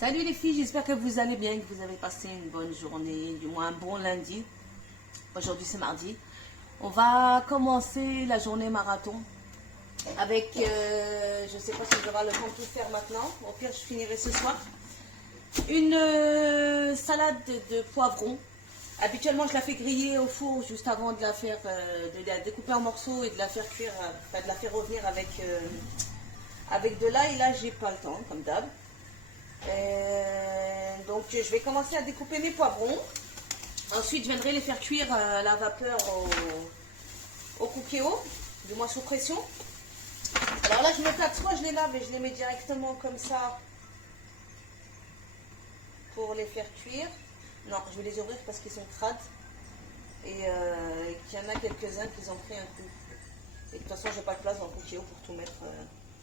Salut les filles, j'espère que vous allez bien, que vous avez passé une bonne journée, du moins un bon lundi. Aujourd'hui c'est mardi. On va commencer la journée marathon avec, je ne sais pas si j'aurai le temps de tout faire maintenant, au pire je finirai ce soir. Une salade de poivrons. Habituellement je la fais griller au four juste avant de la faire, de la découper en morceaux et de la faire cuire, de la faire revenir avec de l'ail. Là j'ai pas le temps comme d'hab. Donc je vais commencer à découper mes poivrons. Ensuite je viendrai les faire cuire à la vapeur au cookéo, du moins sous pression. Alors là je me tape, soit je les lave et je les mets directement comme ça pour les faire cuire. Non, je vais les ouvrir parce qu'ils sont crades et qu'il y en a quelques-uns qui ont pris un coup. Et de toute façon j'ai pas de place dans le cookéo pour tout mettre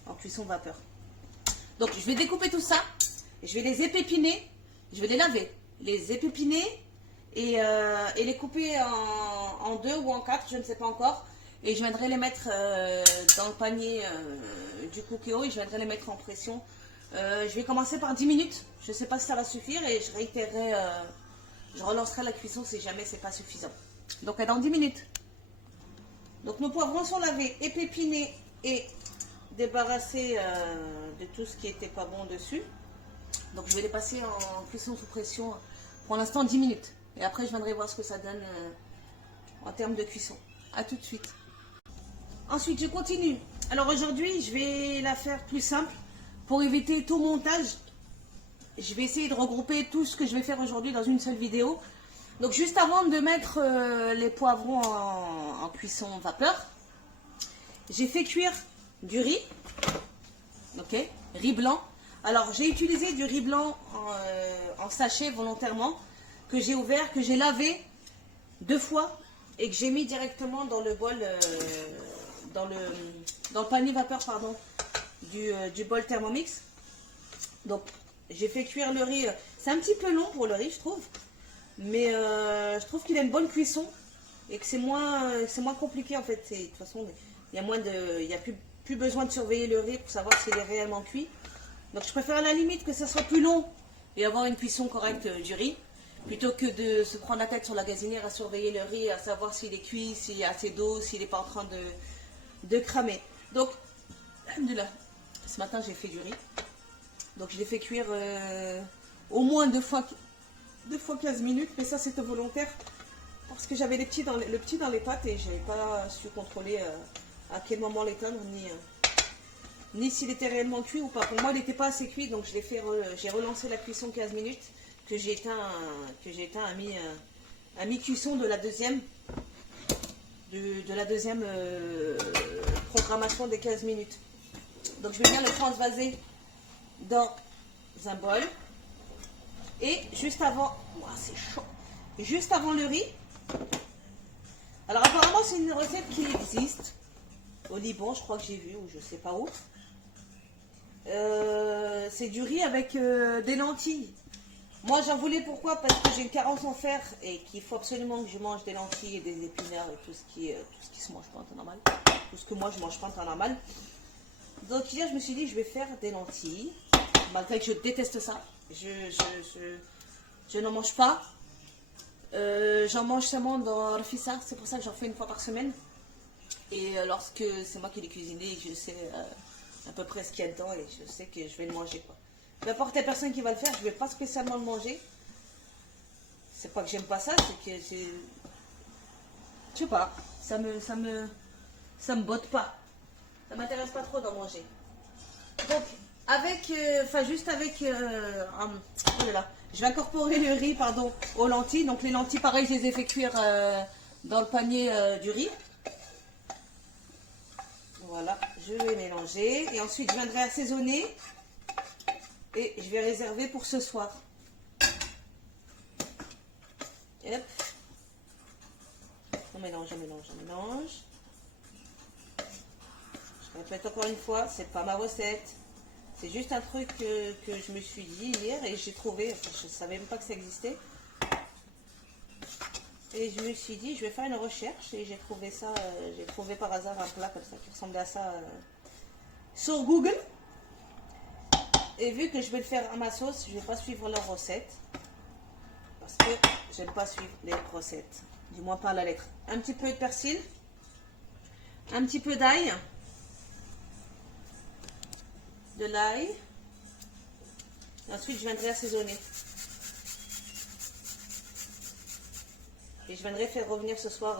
en cuisson vapeur. Donc je vais découper tout ça. Je vais les épépiner, je vais les laver, les épépiner et les couper en 2 ou en 4, je ne sais pas encore. Et je viendrai les mettre dans le panier du cookéo et je viendrai les mettre en pression. Je vais commencer par 10 minutes, je ne sais pas si ça va suffire et je réitérerai, je relancerai la cuisson si jamais c'est pas suffisant. Donc dans 10 minutes. Donc nos poivrons sont lavés, épépinés et débarrassés de tout ce qui n'était pas bon dessus. Donc je vais les passer en cuisson sous pression pour l'instant 10 minutes. Et après je viendrai voir ce que ça donne en termes de cuisson. A tout de suite. Ensuite je continue. Alors aujourd'hui je vais la faire plus simple. Pour éviter tout montage, je vais essayer de regrouper tout ce que je vais faire aujourd'hui dans une seule vidéo. Donc juste avant de mettre les poivrons en cuisson vapeur, j'ai fait cuire du riz. Ok, riz blanc. Alors, j'ai utilisé du riz blanc en sachet volontairement, que j'ai ouvert, que j'ai lavé 2 fois et que j'ai mis directement dans le bol, dans le panier vapeur, pardon, du bol Thermomix. Donc, j'ai fait cuire le riz. C'est un petit peu long pour le riz, je trouve, mais je trouve qu'il a une bonne cuisson et que c'est moins compliqué en fait. De toute façon, il y a plus besoin de surveiller le riz pour savoir s'il est réellement cuit. Donc je préfère à la limite que ça soit plus long et avoir une cuisson correcte du riz, plutôt que de se prendre la tête sur la gazinière à surveiller le riz, à savoir s'il est cuit, s'il y a assez d'eau, s'il n'est pas en train de cramer. Donc, alhamdoulilah, ce matin j'ai fait du riz. Donc je l'ai fait cuire au moins 2 fois 15 minutes, mais ça c'était volontaire parce que j'avais le petit dans les pattes et je n'avais pas su contrôler à quel moment l'éteindre ni s'il était réellement cuit ou pas. Pour moi, il n'était pas assez cuit, donc j'ai relancé la cuisson 15 minutes, que j'ai éteint à mi-cuisson de la deuxième, programmation des 15 minutes. Donc je vais bien le transvaser dans un bol. Et juste avant, c'est chaud, juste avant le riz, alors apparemment c'est une recette qui existe au Liban, je crois que j'ai vu, ou je sais pas où. C'est du riz avec des lentilles. Moi j'en voulais, pourquoi? Parce que j'ai une carence en fer et qu'il faut absolument que je mange des lentilles et des épinards et tout ce qui se mange pas en temps normal, tout ce que moi je mange pas en temps normal. Donc hier je me suis dit je vais faire des lentilles, malgré que je déteste ça. Je n'en mange pas. J'en mange seulement dans Rafissa, c'est pour ça que j'en fais une fois par semaine. Et lorsque c'est moi qui l'ai cuisiné, je sais à peu près ce qu'il y a dedans et je sais que je vais le manger, quoi. Peu importe la personne qui va le faire, je ne vais pas spécialement le manger. C'est pas que j'aime pas ça, c'est que c'est... Je sais pas, ça me botte pas. Ça m'intéresse pas trop d'en manger. Donc, juste avec... oh là là, je vais incorporer le riz, pardon, aux lentilles. Donc les lentilles, pareil, je les ai fait cuire dans le panier du riz. Voilà, je vais mélanger et ensuite je viendrai assaisonner et je vais réserver pour ce soir. Hop. On mélange, on mélange, on mélange. Je répète encore une fois, c'est pas ma recette. C'est juste un truc que je me suis dit hier et j'ai trouvé, je ne savais même pas que ça existait. Et je me suis dit, je vais faire une recherche et j'ai trouvé ça, j'ai trouvé par hasard un plat comme ça qui ressemblait à ça sur Google. Et vu que je vais le faire à ma sauce, je ne vais pas suivre leur recette. Parce que j'aime pas suivre les recettes. Du moins pas à la lettre. Un petit peu de persil. Un petit peu d'ail. De l'ail. Ensuite, je viendrai assaisonner. Et je viendrai faire revenir ce soir,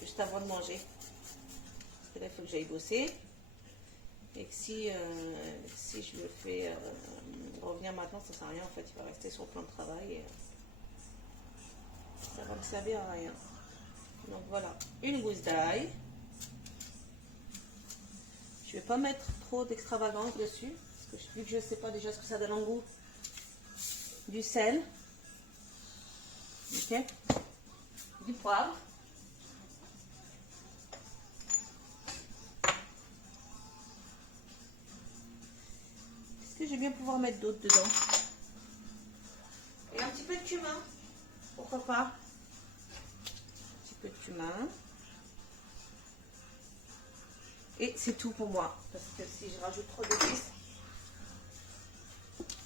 juste avant de manger. Parce que là, il faut que j'aille bosser. Et que si je le fais revenir maintenant, ça ne sert à rien. En fait, il va rester sur le plan de travail. Et, ça va me servir à rien. Donc voilà, une gousse d'ail. Je ne vais pas mettre trop d'extravagance dessus. Parce que vu que je ne sais pas déjà ce que ça donne en goût. Du sel. Ok. Du poivre. Est-ce que je vais bien pouvoir mettre d'autres dedans? Et un petit peu de cumin. Pourquoi pas? Un petit peu de cumin. Et c'est tout pour moi. Parce que si je rajoute trop d'épices,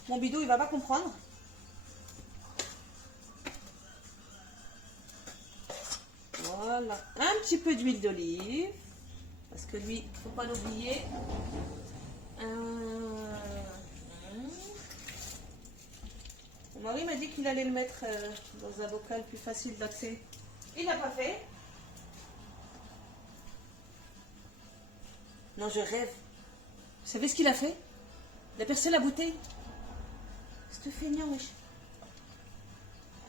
mon bidou il va pas comprendre. Voilà. Un petit peu d'huile d'olive. Parce que lui, il ne faut pas l'oublier. Mon mari m'a dit qu'il allait le mettre dans un bocal plus facile d'accès. Il n'a pas fait. Non, je rêve. Vous savez ce qu'il a fait? Il a percé la bouteille. C'est feignant, wesh.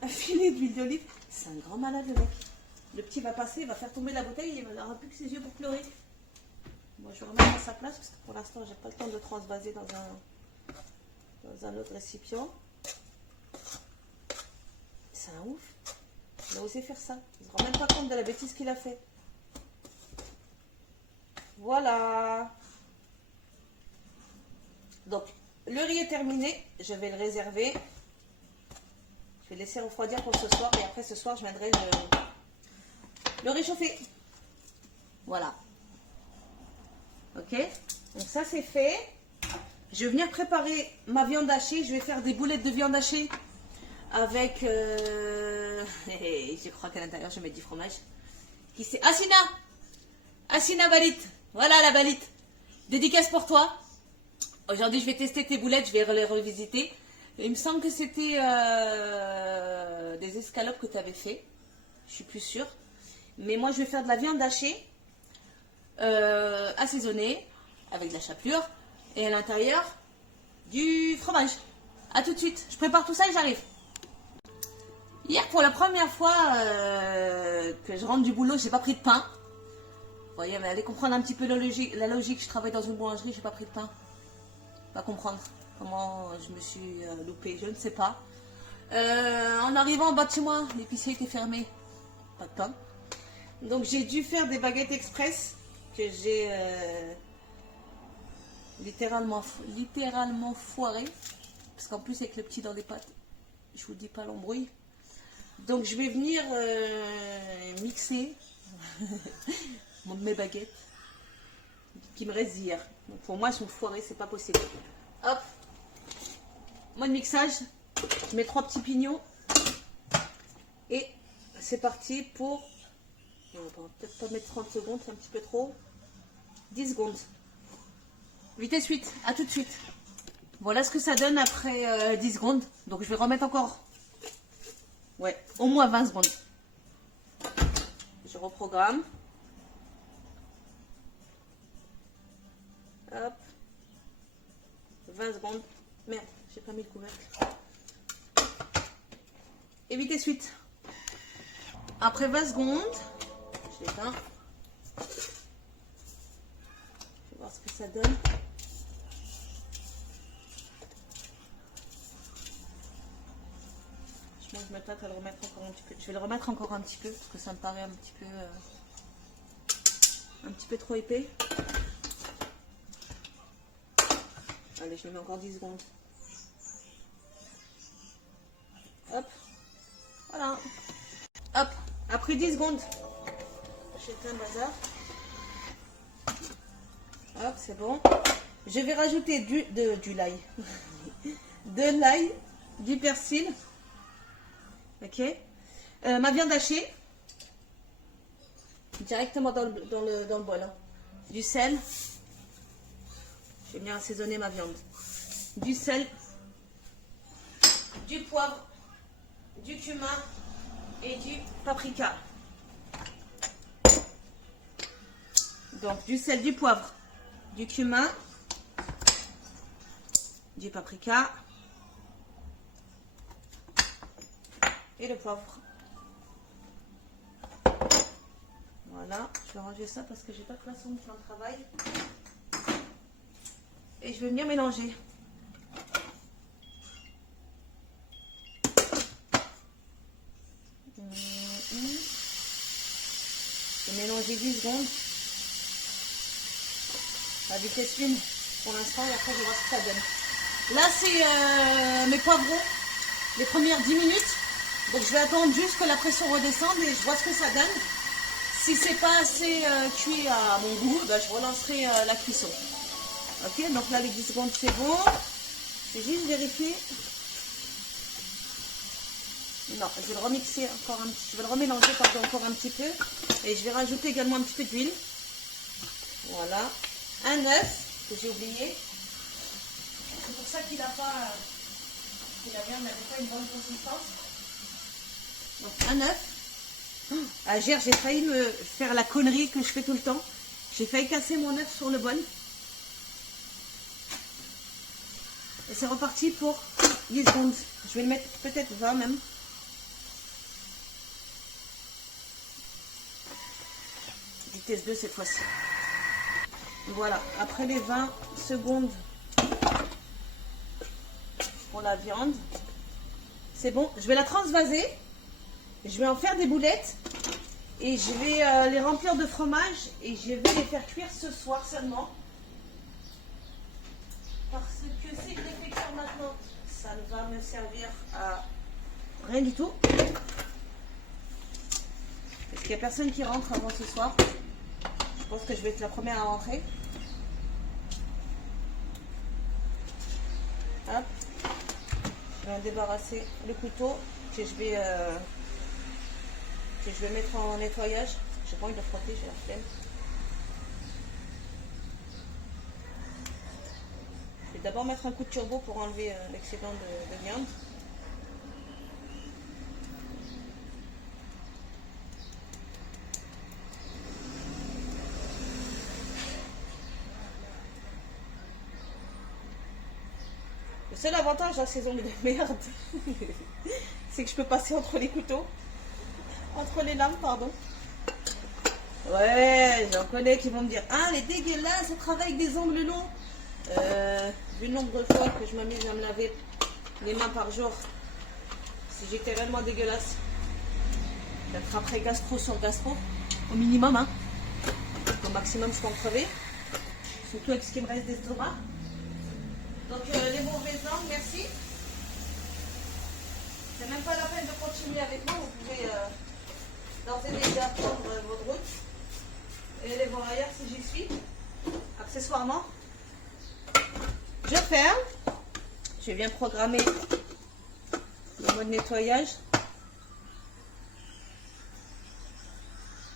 Un filet d'huile d'olive. C'est un grand malade, le mec. Le petit va passer, il va faire tomber la bouteille, il n'aura plus que ses yeux pour pleurer. Moi, je vais remettre à sa place parce que pour l'instant, j'ai pas le temps de transvaser dans un autre récipient. C'est un ouf. Il a osé faire ça. Il ne se rend même pas compte de la bêtise qu'il a fait. Voilà. Donc, le riz est terminé. Je vais le réserver. Je vais laisser refroidir pour ce soir. Et après, ce soir, je viendrai le réchauffer. Voilà. Ok. Donc, ça, c'est fait. Je vais venir préparer ma viande hachée. Je vais faire des boulettes de viande hachée avec... je crois qu'à l'intérieur, je vais mettre du fromage. Qui c'est? Asina! Asina Balit. Voilà la balite. Dédicace pour toi. Aujourd'hui, je vais tester tes boulettes. Je vais les revisiter. Il me semble que c'était des escalopes que tu avais fait. Je suis plus sûre. Mais moi, je vais faire de la viande hachée. Assaisonnée. Avec de la chapelure. Et à l'intérieur, du fromage. A tout de suite. Je prépare tout ça et j'arrive. Hier, pour la première fois que je rentre du boulot, j'ai pas pris de pain. Vous voyez, mais allez comprendre un petit peu la logique. Je travaille dans une boulangerie, j'ai pas pris de pain. Pas comprendre comment je me suis loupée, je ne sais pas. En arrivant en bas de chez moi, l'épicier était fermé. Pas de pain. Donc j'ai dû faire des baguettes express que j'ai littéralement foiré. Parce qu'en plus avec le petit dans les pattes, je vous dis pas l'embrouille. Donc je vais venir mixer mes baguettes qui me restent d'hier. Donc pour moi elles sont foirées, c'est pas possible. Hop, mode mixage, je mets 3 petits pignons et c'est parti pour, on va peut-être pas mettre 30 secondes, c'est un petit peu trop, 10 secondes. Vitesse 8, à tout de suite. Voilà ce que ça donne après 10 secondes. Donc je vais remettre encore, ouais, au moins 20 secondes. Je reprogramme. Hop. 20 secondes. Merde, j'ai pas mis le couvercle. Et vitesse 8. Après 20 secondes, je l'éteins. Je vais voir ce que ça donne. Je me tâte à le remettre encore un petit peu. Je vais le remettre encore un petit peu parce que ça me paraît un petit peu trop épais. Allez, je le mets encore 10 secondes. Hop. Voilà. Hop. Après 10 secondes, j'éteins le bazar. Hop, c'est bon. Je vais rajouter du l'ail. De l'ail, du persil. Ok. Ma viande hachée. Directement dans le bol. Hein. Du sel. Je vais bien assaisonner ma viande. Du sel. Du poivre. Du cumin. Et du paprika. Donc du sel, du poivre, du cumin, du paprika et le poivre. Voilà, je vais ranger ça parce que j'ai pas de poisson qui en travail. Et je vais venir mélanger. Je vais mélanger 10 secondes. À vitesse 1 pour l'instant et après je vais voir ce que ça donne. Là c'est mes poivrons, les premières 10 minutes. Donc je vais attendre juste que la pression redescende et je vois ce que ça donne. Si c'est pas assez cuit à mon goût, bah, je relancerai la cuisson. Ok, donc là les 10 secondes c'est bon. Je vais juste vérifier. Non, je vais le remixer encore un petit, je vais le remélanger encore un petit peu. Et je vais rajouter également un petit peu d'huile. Voilà. Un œuf que j'ai oublié. C'est pour ça qu'il n'a pas, la viande n'avait pas une bonne consistance. Donc un œuf. Ah Gère, j'ai failli me faire la connerie que je fais tout le temps. J'ai failli casser mon œuf sur le bol. Et c'est reparti pour 10 secondes. Je vais le mettre peut-être 20 même. Vitesse 2 cette fois-ci. Voilà, après les 20 secondes pour la viande, c'est bon. Je vais la transvaser, je vais en faire des boulettes et je vais les remplir de fromage et je vais les faire cuire ce soir seulement. Parce que si je les fais cuire maintenant, ça ne va me servir à rien du tout. Parce qu'il n'y a personne qui rentre avant ce soir. Je pense que je vais être la première à rentrer. Hop. Je vais débarrasser le couteau que je vais mettre en nettoyage. Je n'ai pas envie de frotter, j'ai la flemme. Je vais d'abord mettre un coup de turbo pour enlever l'excédent de viande. Le seul avantage à ces ongles de merde, c'est que je peux passer entre les couteaux, entre les lames, pardon. Ouais, j'en connais qui vont me dire « Ah, elle est dégueulasse, elle travaille avec des ongles longs !» Vu le nombre de fois que je m'amuse à me laver les mains par jour, si j'étais réellement dégueulasse, j'attraperais gastro sur gastro, au minimum, hein. Au maximum, je peux en crever, surtout avec ce qui me reste d'estomac. Donc les mauvaises langues, merci. C'est même pas la peine de continuer avec moi. Vous pouvez d'ores et déjà prendre votre route et aller voir ailleurs si j'y suis. Accessoirement, je ferme. Je viens programmer le mode nettoyage.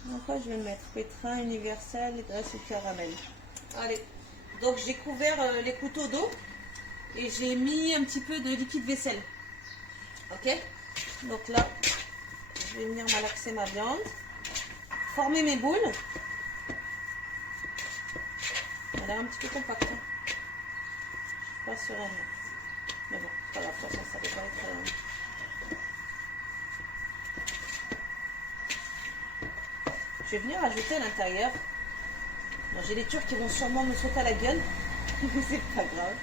Donc là, je vais mettre pétrin universel, graisse ou caramel. Allez, donc j'ai couvert les couteaux d'eau. Et j'ai mis un petit peu de liquide vaisselle. Ok? Donc là, je vais venir malaxer ma viande. Former mes boules. Elle a l'air un petit peu compacte. Hein. Je suis pas sereine. Mais bon, c'est pas grave, de toute façon, ça va pas être... Je vais venir ajouter à l'intérieur. J'ai des Turcs qui vont sûrement me sauter à la gueule. Mais c'est pas grave.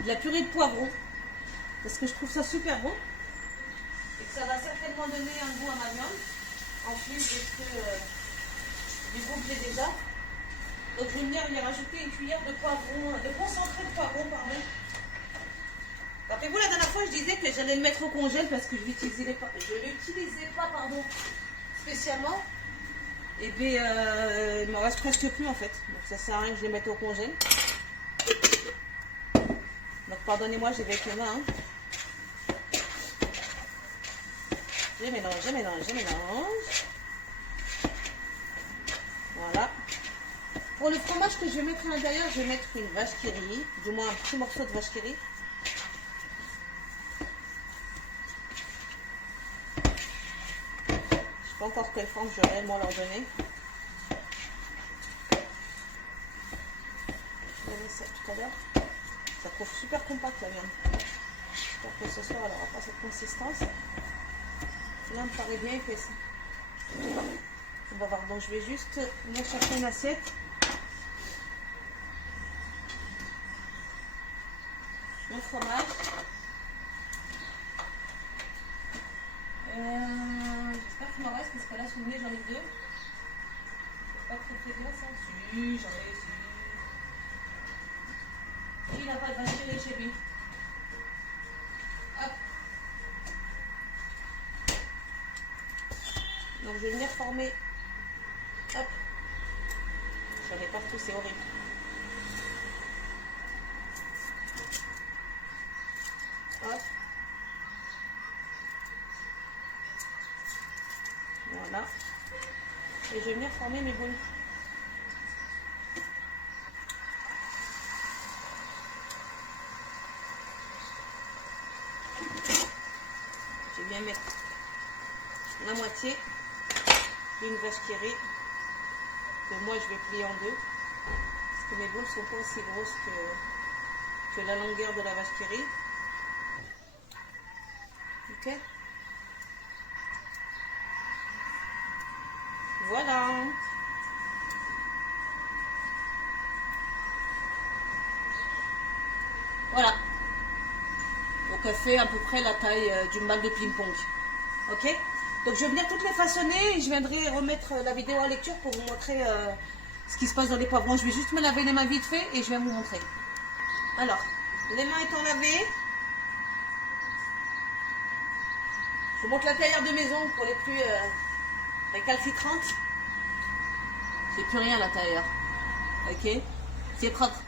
De la purée de poivron, parce que je trouve ça super bon et que ça va certainement donner un goût à ma viande en plus de ce du goût que j'ai déjà. Donc je vais venir lui rajouter une cuillère de poivron, de concentré de poivron, pardon. Rappelez-vous, la dernière fois je disais que j'allais le mettre au congèle parce que je l'utilisais pas, pardon, spécialement. Et bien il m'en reste presque plus en fait, donc ça sert à rien que je les mette au congèle. Donc pardonnez-moi, j'y vais avec les mains. Hein. Je mélange, je mélange, je mélange. Voilà. Pour le fromage que je vais mettre à l'intérieur, je vais mettre une vache qui rit, du moins un petit morceau de vache qui rit. Je ne sais pas encore quelle forme je vais réellement leur donner. Je vais laisser ça tout à l'heure. Ça trouve super compact la viande. J'espère que ce soir elle n'aura pas cette consistance. Là, elle me paraît bien épaisse. On va voir. Donc je vais juste me chercher une assiette. Le fromage. J'espère qu'il m'en reste parce que là, si vous voulez, j'en ai deux. C'est pas très bien ça. Si, j'en ai. Si. Il n'a pas de vache qui rit chez lui. Hop. Donc je vais venir former. Hop. J'en ai partout, c'est horrible. Hop. Voilà. Et je vais venir former mes boules. Je vais bien mettre la moitié d'une vache qui rit. Que moi je vais plier en deux. Parce que mes boules sont pas aussi grosses que la longueur de la vache qui rit. Ok. Voilà. Voilà. Donc elle fait à peu près la taille d'une balle de ping-pong. Ok. Donc je vais venir toutes les façonner et je viendrai remettre la vidéo en lecture pour vous montrer ce qui se passe dans les poivrons. Je vais juste me laver les mains vite fait et je vais vous montrer. Alors, les mains étant lavées, je vous montre l'intérieur de maison pour les plus récalcitrantes. J'ai plus rien à l'intérieur. Ok. C'est propre.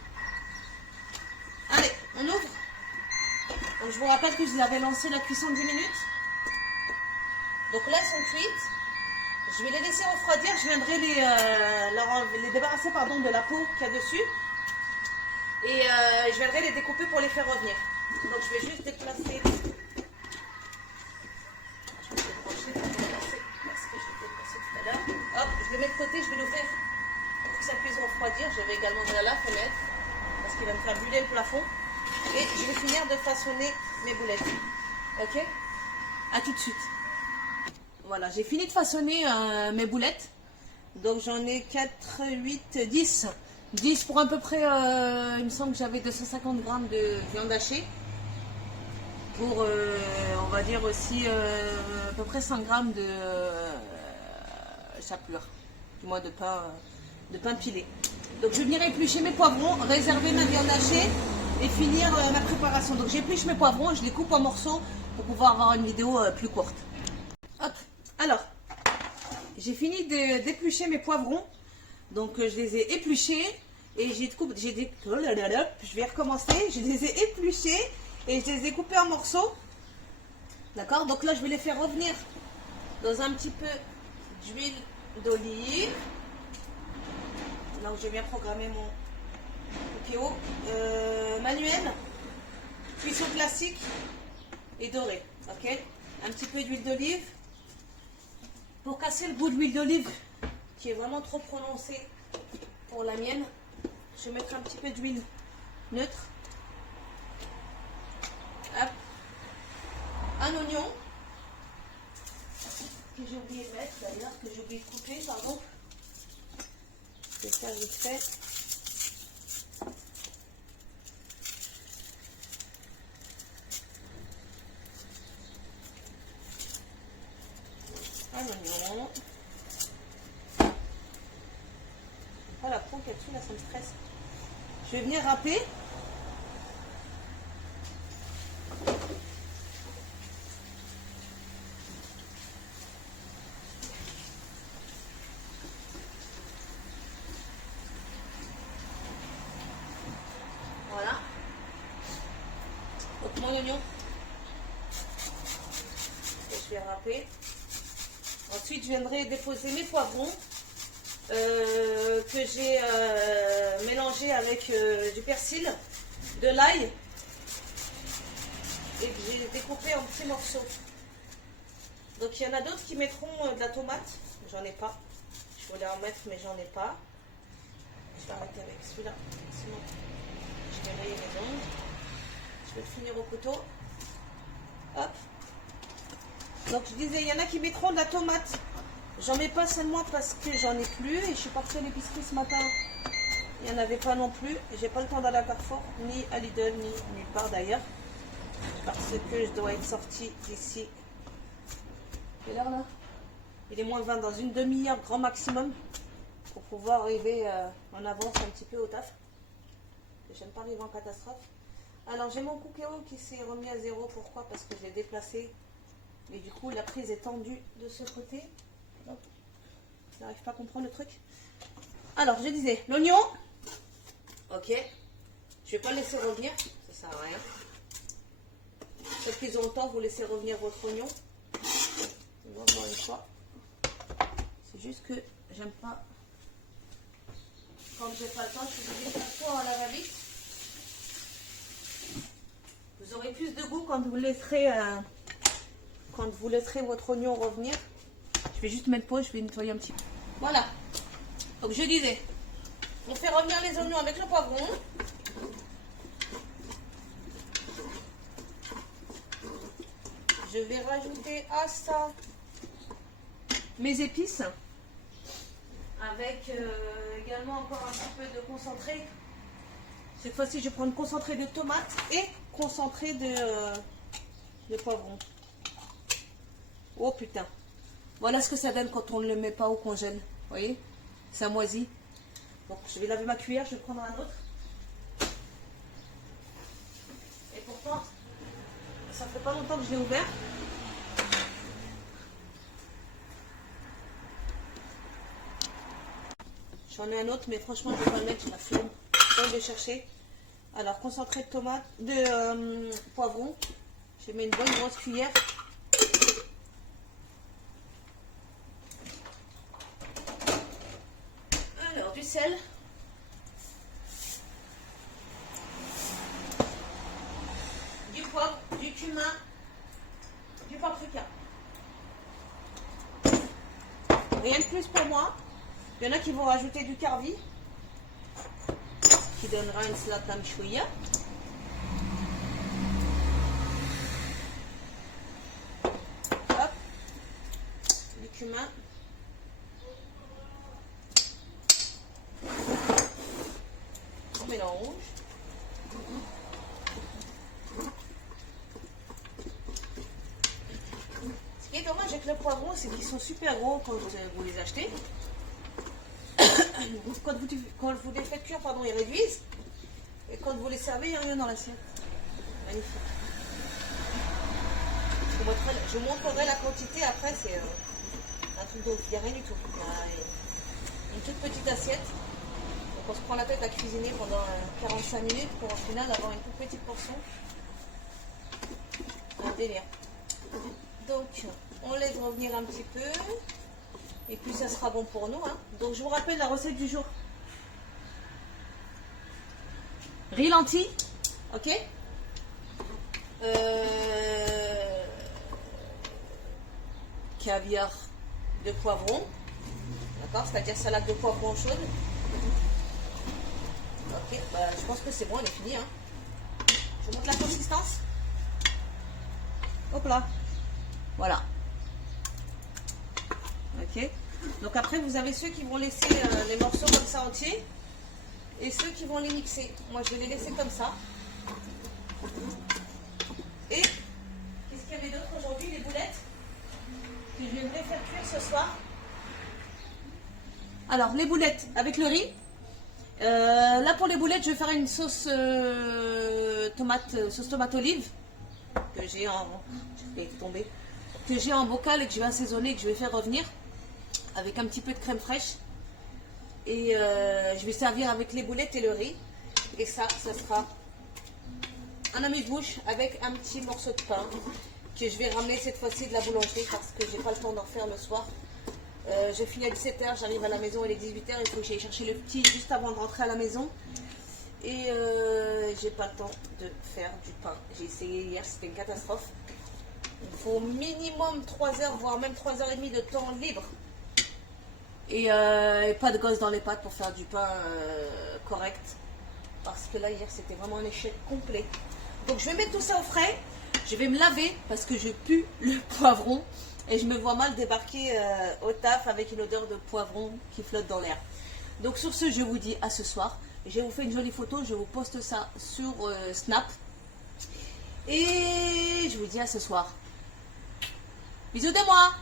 Allez, on ouvre. Donc je vous rappelle que je vous avais lancé la cuisson 10 minutes. Donc là, elles sont cuites. Je vais les laisser refroidir. Je viendrai les débarrasser de la peau qu'il y a dessus. Et je viendrai les découper pour les faire revenir. Donc je vais juste déplacer. Je vais débrancher pour déplacer parce que je l'ai déplacé tout à l'heure. Hop, je le mets de côté, je vais l'ouvrir pour que ça puisse refroidir. Je vais également ouvrir la fenêtre parce qu'il va me faire brûler le plafond. Et je vais finir de façonner mes boulettes. Ok? À tout de suite. Voilà, j'ai fini de façonner mes boulettes. Donc j'en ai 4, 8, 10. 10 pour à peu près, il me semble que j'avais 250 grammes de viande hachée. Pour, on va dire aussi, à peu près 100 grammes de chapelure. Du moins de pain pilé. Donc je vais venir éplucher mes poivrons, réserver ma viande hachée et finir ma préparation. Donc j'épluche mes poivrons, je les coupe en morceaux pour pouvoir avoir une vidéo plus courte. Hop. Alors, j'ai fini d'éplucher mes poivrons. Donc je les ai épluchés et je vais recommencer. Je les ai épluchés et je les ai coupés en morceaux. D'accord? Donc là je vais les faire revenir dans un petit peu d'huile d'olive. Donc j'ai bien programmé mon PO manuel, cuisson classique et doré. Ok? Un petit peu d'huile d'olive pour casser le goût de l'huile d'olive qui est vraiment trop prononcé pour la mienne. Je vais mettre un petit peu d'huile neutre. Hop. Un oignon que j'ai oublié de mettre d'ailleurs, que j'ai oublié de couper, pardon. Je vais faire vite fait. Un oignon. Oh la peau qu'il y a dessus, là, ça me stresse. Je vais venir râper. Voilà. je vais râper. Ensuite, je viendrai déposer mes poivrons que j'ai mélangés avec du persil, de l'ail et que j'ai découpé en petits morceaux. Donc il y en a d'autres qui mettront de la tomate. J'en ai pas. Je voulais en mettre mais j'en ai pas. Je vais arrêter avec celui-là. Sinon je vais rayer mes ongles. Je vais le finir au couteau. Hop. Donc je disais, il y en a qui mettront de la tomate. J'en mets pas seulement parce que j'en ai plus. Et je suis partie à l'épicerie ce matin. Il n'y en avait pas non plus. J'ai pas le temps d'aller à Carrefour, ni à Lidl, ni nulle part d'ailleurs. Parce que je dois être sortie d'ici. Quelle heure là? Il est moins 20 dans une demi-heure grand maximum. Pour pouvoir arriver en avance un petit peu au taf. J'aime pas arriver en catastrophe. Alors j'ai mon cookéo qui s'est remis à zéro. Pourquoi? Parce que je l'ai déplacé. Et du coup la prise est tendue de ce côté. Donc, je n'arrive pas à comprendre le truc. Alors je disais, l'oignon. Ok. Je vais pas le laisser revenir. Ça sert à rien. Ceux qui ont le temps, vous laissez revenir votre oignon. Bon, encore une fois. C'est juste que j'aime pas. Quand j'ai pas le temps, je suis obligée de faire tout en lave-vite. Vous aurez plus de goût quand vous laisserez votre oignon revenir. Je vais juste mettre pause, je vais nettoyer un petit peu. Voilà. Donc je disais, on fait revenir les oignons avec le poivron. Je vais rajouter à ça mes épices. Avec également encore un petit peu de concentré. Cette fois-ci, je vais prendre concentré de tomate et concentré de poivron. Oh putain. Voilà ce que ça donne quand on ne le met pas au congèle. Vous voyez? Ça moisit. Donc je vais laver ma cuillère, je vais prendre un autre. Et pourtant, ça fait pas longtemps que je l'ai ouvert. J'en ai un autre, mais franchement, je vais pas le mettre, j'ai la flemme. Je vais le chercher. Alors, concentré de tomate, de poivron. Je mets une bonne grosse cuillère. Alors, du sel. Du poivre, du cumin, du paprika. Rien de plus pour moi. Il y en a qui vont rajouter du carvi, qui donnera une salade mchouia. Hop, du cumin. On mélange. Ce qui est dommage avec le poivron, c'est qu'ils sont super gros quand vous les achetez. Quand vous les faites cuire, pardon, ils réduisent. Et quand vous les servez, il n'y a rien dans l'assiette. Magnifique. Je vous montrerai la quantité après, c'est un truc de... Il n'y a rien du tout. Il y a une toute petite assiette. Donc on se prend la tête à cuisiner pendant 45 minutes pour au final avoir une toute petite portion. Un délire. Donc on laisse revenir un petit peu. Et puis ça sera bon pour nous. Hein. Donc je vous rappelle la recette du jour. Riz lentilles, ok. Caviar de poivron, d'accord, c'est-à-dire salade de poivron chaude. Ok, bah, je pense que c'est bon, on est fini. Hein. Je vous montre la consistance. Hop là, voilà. Ok. Donc après vous avez ceux qui vont laisser les morceaux comme ça entiers et ceux qui vont les mixer. Moi je vais les laisser comme ça. Et qu'est-ce qu'il y avait d'autre aujourd'hui? Les boulettes que je vais faire cuire ce soir. Alors les boulettes avec le riz. Là pour les boulettes je vais faire une sauce tomate olive que j'ai en bocal et que je vais assaisonner et que je vais faire revenir avec un petit peu de crème fraîche. Et je vais servir avec les boulettes et le riz. Et ça sera un amuse-bouche avec un petit morceau de pain que je vais ramener cette fois-ci de la boulangerie parce que j'ai pas le temps d'en faire le soir. Je finis à 17h, j'arrive à la maison, il est 18h, il faut que j'aille chercher le petit juste avant de rentrer à la maison. Et j'ai pas le temps de faire du pain. J'ai essayé hier, c'était une catastrophe. Il faut au minimum 3 heures, voire même 3h30 de temps libre. Et pas de gosse dans les pâtes pour faire du pain correct. Parce que là, hier, c'était vraiment un échec complet. Donc, je vais mettre tout ça au frais. Je vais me laver parce que je pue le poivron. Et je me vois mal débarquer au taf avec une odeur de poivron qui flotte dans l'air. Donc, sur ce, je vous dis à ce soir. Je vous fais une jolie photo. Je vous poste ça sur Snap. Et je vous dis à ce soir. Bisous de moi!